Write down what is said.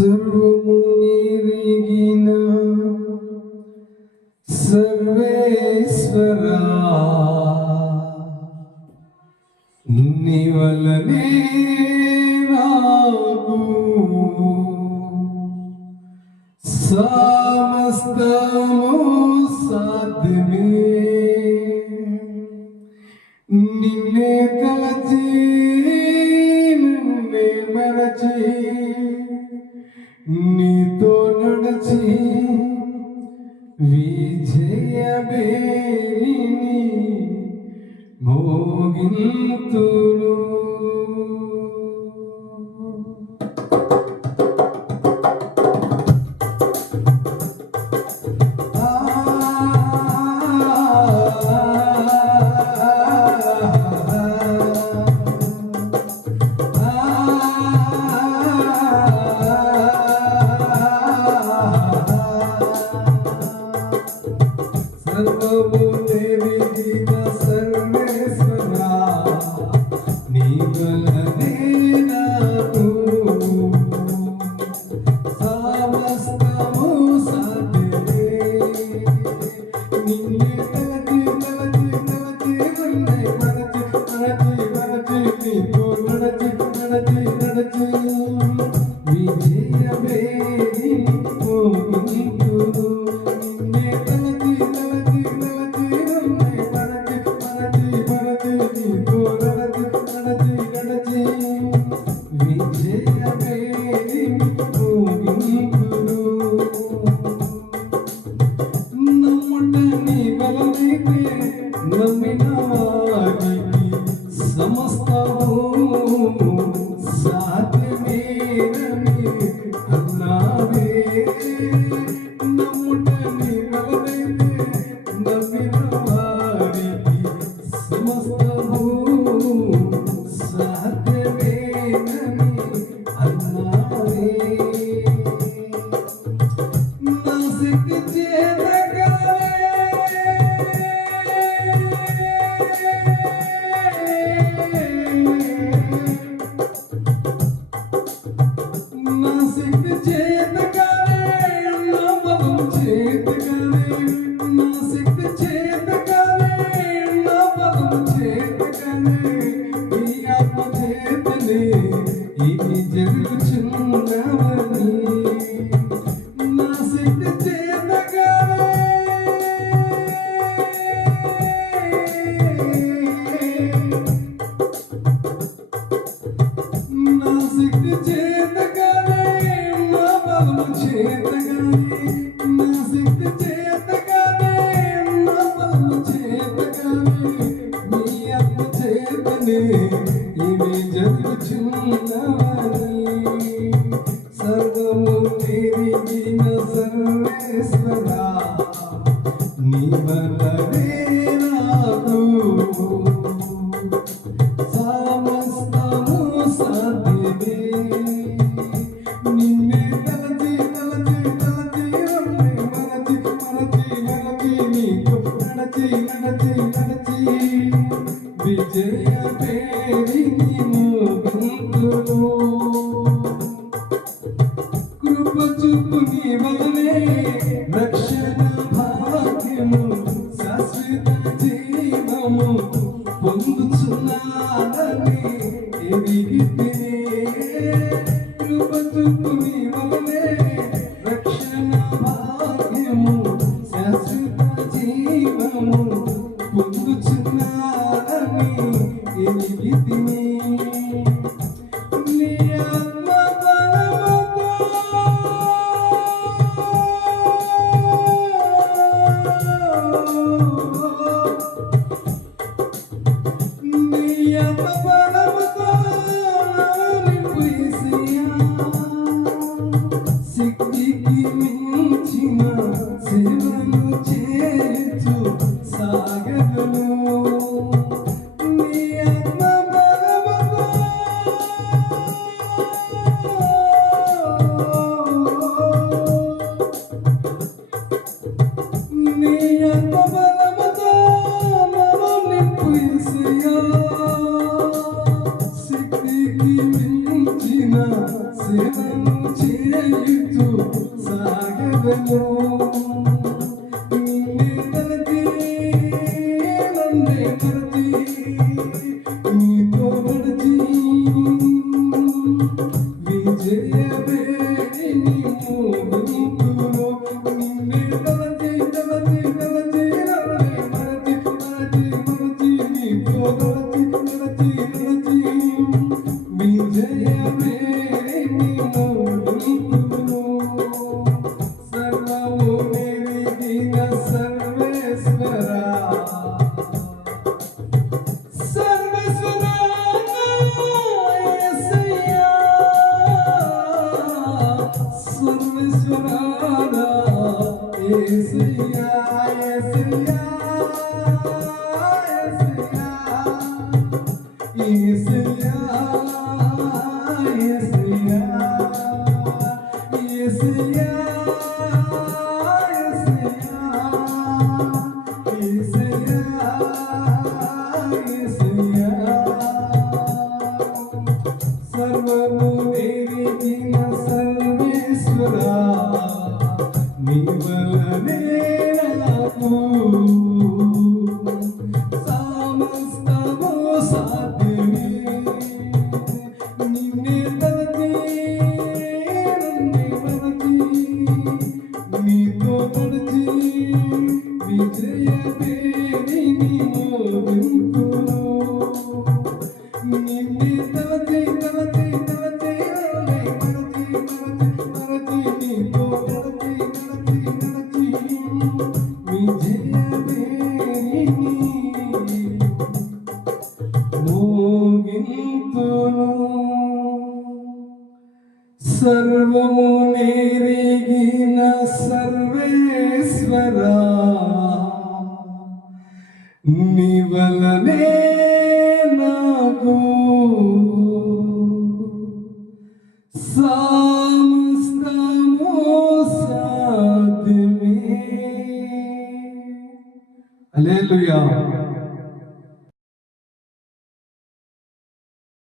సర్వము నీరిగిన సర్వేశ్వరా నీవలనే నాకు సమస్తము సాధ్యమే. నిన్నే తలచి నిన్నే మరచి నీతో నడచి విజయమేని మోగింతును. సర్వము దేవిగిన సర్వేశ్వరా నీవలనే నాకు సమస్తము సాధ్యమే. నిన్నే తలచి తలచి తలచి నిన్నే మరచి మరచి మరచి నీతో నడచి నడచి నడచి విజయమే మోగింతును. నిన్నే తలచి తలచి తలచి నిన్నే మరచి మరచి మరచి నీతో నడచి నడచి నడచి విజయమే మోగింతును. నమ్ముట నీ బలమైతే నమ్మిన వారికి సమస్తము సాధ్యమేనని అన్నావే. నమ్ముట నీ బలమైతే నమ్మిన వారికి సమస్తము సాధ్యమేనని అన్నావే. నా శక్తి నా శక్తి చేతగానే నా బలం చేతగానే నా శక్తి చేతగానే నా బలం చేతగానే ఈ ఆత్మ చేతనే ఇది జరుగుచున్నవని. నా శక్తి చేతగానే నా శక్తి చేతగానే నా బలము చేతగానే నా శక్తి చేతగానే నా బలము చేతగానే నీ ఆత్మ చేతనే ఇవి జరుగుచున్నవని. సర్వము ఎరిగిన సర్వేశ్వరా నీవలనే నాకు సమస్తము సాధ్యమే. నిన్నే తలచి తలచి తలచి నిన్నే మరచి మరచి మరచి నీతో నడచి నడచి నడచి విజయమేని మోగింతును. కృప చూపు నీ వలనే రక్షణ భాగ్యము శాశ్వత జీవము పొందుచున్నానని ఎరిగితిని. కృప చూపు నీ వలనే రక్షణ భాగ్యము శాశ్వత జీవము పొందుచున్నానని ఎరిగితిని. నీ ఆత్మ బలముతో నీ ఆత్మ బలముతో నింపు యేసయ్యా. ధ్యానము చేయుచు సాగెదను. నిన్నే తలచి నన్నే మరచి నీతో నడిచి విజయమే నీ మోగింతును. నిన్నే తలచి తలచి తలచి నన్నే మరచి మరచి మరచి నీతో నడిచి నడిచి నడిచి విజయమే నీ మోగింతును. సర్వము నెరిగిన సర్వేశ్వరా సర్వేశ్వరా యేసయ్యా సర్వేశ్వరా యేసయ్యా యేసయ్యా యేసయ్యా యేసయ్యా యేసయ్యా సర్వము నెరిగిన సర్వేశ్వరా నీ వలనే నాకు సమస్తము సాధ్యమే. నిన్నే తలచి నన్నే మరచి నీతో నడిచి విజయమే నీ మోగింతును. నిన్నే తలచి తలచి తలచి నన్నే మరచి మరచి మరచి నీతో నడిచి నడిచి నడిచి విజయమే నీ మోగింతును. సర్వము నెరిగిన సర్వేశ్వరా నీ వలనే నాకు సమస్తము సాధ్యమే. హల్లెలూయా.